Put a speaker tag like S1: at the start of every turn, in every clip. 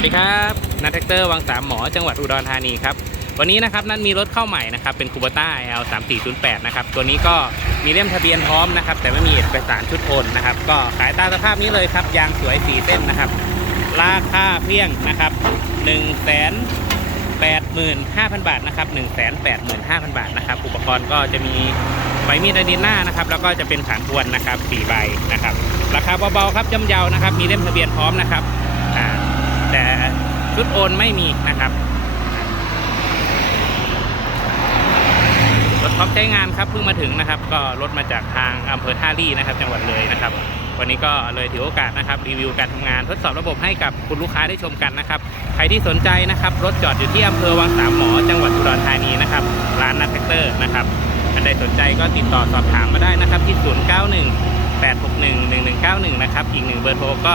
S1: วัสดีครับนัทแท็กเตอร์วังสามหมอจังหวัดอุดรธานีครับวันนี้นะครับนัทมีรถเข้าใหม่นะครับเป็นคูเบต้า L 3 4 0 8นะครับตัวนี้ก็มีเล่มทะเบียนพร้อมนะครับแต่ไม่มีเอกสารชุดโอนนะครับก็ขายตามสภาพนี้เลยครับยางสวยสีเส้นนะครับ ราคาเพียงนะครับ1 8 5 0 0 0 บาทนะครับ1 8 5 0 0 0 บาทนะครับอุปกรณ์ก็จะมีใบมีดอดินหน้านะครับแล้วก็จะเป็นขานทวนนะครับ4ใบนะครับราคาเบาๆครับย่อมเยานะครับมีเล่มทะเบียนพร้อมนะครับ แต่ชุดโอนไม่มีนะครับรถท็อปใช้งานครับเพิ่งมาถึงนะครับ ก็รถมาจากทางอำเภอท่าลี่นะครับ จังหวัดเลยนะครับ วันนี้ก็เลยถือโอกาสนะครับ รีวิวการทำงานทดสอบระบบให้กับคุณลูกค้าได้ชมกันนะครับ ใครที่สนใจนะครับ รถจอดอยู่ที่อำเภอวังสามหมอ จังหวัดอุดรธานีนะครับ ร้านนัทแท็กเตอร์นะครับอันใดสนใจก็ติดต่อสอบถามมาได้นะครับที่ 091 861 1191 นะครับ อีกหนึ่งเบอร์โทรก็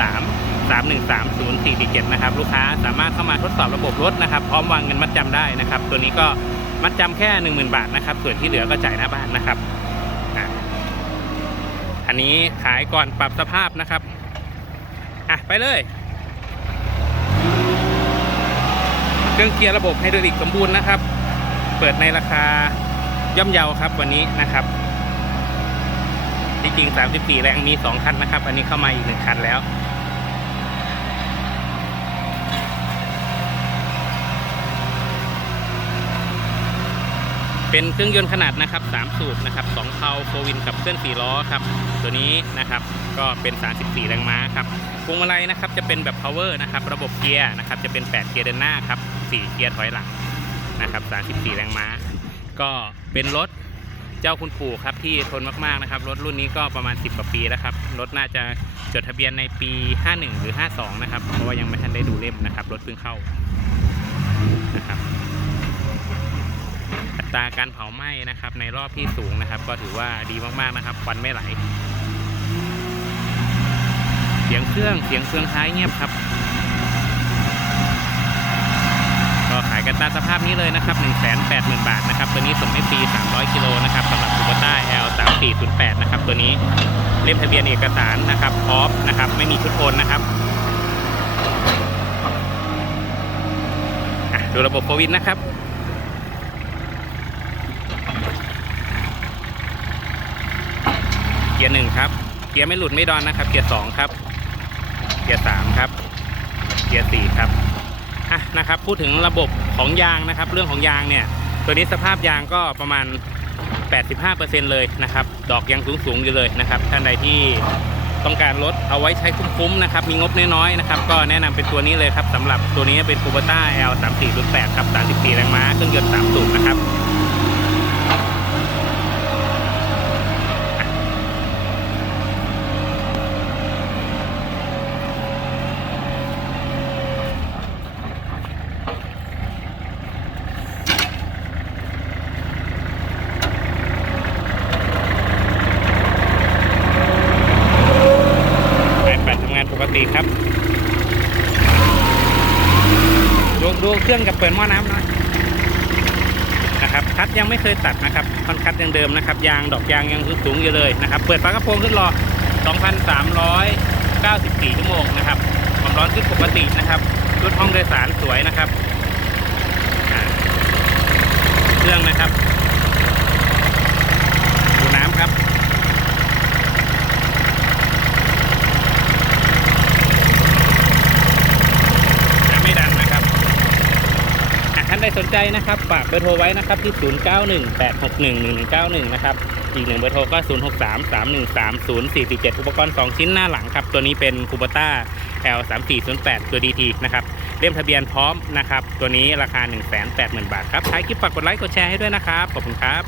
S1: 063 313 0447นะครับลูกค้าสามารถเข้ามาทดสอบระบบรถนะครับพร้อมวางเงินมัดจำได้นะครับ ตัวนี้ก็มัดจำแค่ 10,000 บาทนะครับส่วนที่เหลือก็จ่ายหน้าบ้านนะครับอันนี้ขายก่อนปรับสภาพนะครับอะไปเลย เครื่องเกียร์ระบบไฮดรอลิกสมบูรณ์นะครับ เปิดในราคาย่อมเยาครับวันนี้นะครับที่จริง34 แรงมี 2 คันนะครับ อันนี้เข้ามาอีก 1 คันแล้ว เป็นเครื่องยนต์ขนาดนะครับ3สูบนะครับ2เพาโฟวินกับเครื่อง4ล้อครับตัวนี้นะครับก็เป็น 34 แรงม้าครับพวงมาลัยนะครับจะเป็นแบบ power นะครับระบบเกียร์นะครับจะเป็น 8 เกียร์เดินหน้าครับ4เกียร์ถอยหลังนะครับ34 แรงม้า ก็เป็นรถเจ้าคุณปู่ครับที่ทนมากๆนะครับรถรุ่นนี้ก็ประมาณ 10กว่าปีแล้วครับรถน่าจะจดทะเบียนในปี 51 หรือ 52 นะครับเพราะว่ายังไม่ทันได้ดูเล่มนะครับรถเพิ่งเข้า ตราการเผาไหม้นะครับ ในรอบที่สูงนะครับ ก็ถือว่าดีมากๆนะครับควันไม่ไหล เสียงเครื่องเสียงเครื่องท้ายเงียบครับก็ขายกันตามสภาพนี้เลยนะครับ 180,000 บาทนะครับ ตัวนี้ส่งให้ฟรี 300 กิโลนะครับสำหรับซูเปอร์ต้า L 3 4 0 8นะครับ ตัวนี้เล่มทะเบียนเอกสารนะครับพร้อมนะครับ ไม่มีชุดโอนนะครับดูระบบโควิดนะครับ กียร์หนึ่งครับ เกียร์ไม่หลุดไม่ดอนนะครับ เกียร์สองครับ เกียร์สามครับ เกียร์สี่ครับ อะนะครับ พูดถึงระบบของยางนะครับ เรื่องของยางเนี่ย ตัวนี้สภาพยางก็ประมาณ 85%เลยนะครับ ดอกยังสูงๆอยู่เลยนะครับ ท่านใดที่ต้องการรถเอาไว้ใช้คุ้มๆนะครับ มีงบน้อยๆนะครับ ก็แนะนำเป็นตัวนี้เลยครับสำหรับตัวนี้เป็น c u b a t a L 3 4 0 8ครับ 34 แรงม้า เครื่องยนต์3สูบนะครับ ไอแปดทำงานปกติครับดูดูเครื่องกับเปิดหม้อน้ำน่อยนะครับคัดยังไม่เคยตัดนะครับคอนคัดยังเดิมนะครับ ยางดอกยางยังสูงอยู่เลยนะครับ เปิดฝากระโปรงขึ้นรอ 2,394 ชั่วโมงนะครับความร้อนขึ้นปกตินะครับชุดห้องโดยสารสวยนะครับเครื่องนะครับ ดูน้ำครับ ยังไม่ดันนะครับอะท่าน ใดสนใจนะครับฝากเบอร์โทรไว้นะครับที่ 0918611191 นะครับ อีกหนึ่งเบอร์โทรก็ 0633130447 อุปกรณ์ 2 ชิ้นหน้าหลังครับ ตัวนี้เป็นคูปต้า L3408 ตัว DT นะครับ เล่มทะเบียนพร้อมนะครับ ตัวนี้ราคา 180,000 บาทครับท้ายคลิปฝากกดไลค์กดแชร์ให้ด้วยนะครับ ขอบคุณครับ